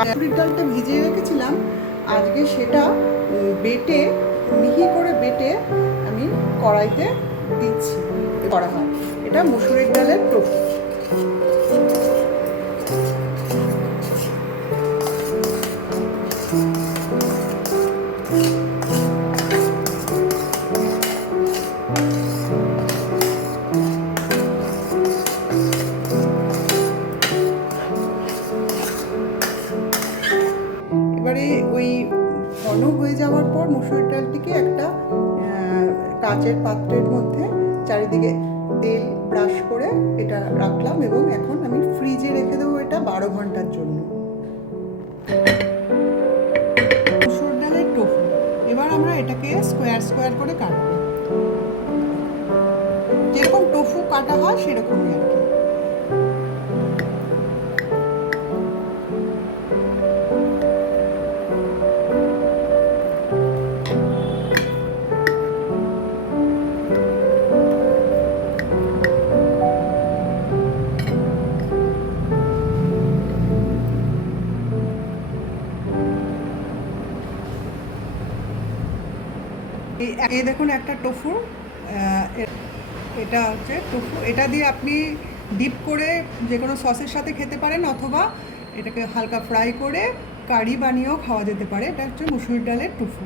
কাসুরির ডালটা ভিজিয়ে রেখেছিলাম, আজকে সেটা বেটে মিহি করে বেটে আমি কড়াইতে দিচ্ছি। করা হয় এটা মুসুরির ডালের টোফু। এবারে ওই ঘন হয়ে যাওয়ার পর মসুরির ডালটিকে একটা কাচের পাত্রের মধ্যে চারিদিকে তেল ব্রাশ করে এটা রাখলাম এবং এখন আমি ফ্রিজে রেখে দেবো এটা 12 ঘন্টার জন্য। মসুর ডালের টোফু এবার আমরা এটাকে স্কোয়ার স্কোয়ার করে কাটবো, যেরকম টোফু কাটা হয় সেরকমই আর কি। এই দেখুন একটা টোফু, এটা হচ্ছে টোফু। এটা দিয়ে আপনি ডিপ করে যে কোনো সসের সাথে খেতে পারেন, অথবা এটাকে হালকা ফ্রাই করে কারি বানিয়েও খাওয়া যেতে পারে। এটা হচ্ছে মুসুরির ডালের টোফু।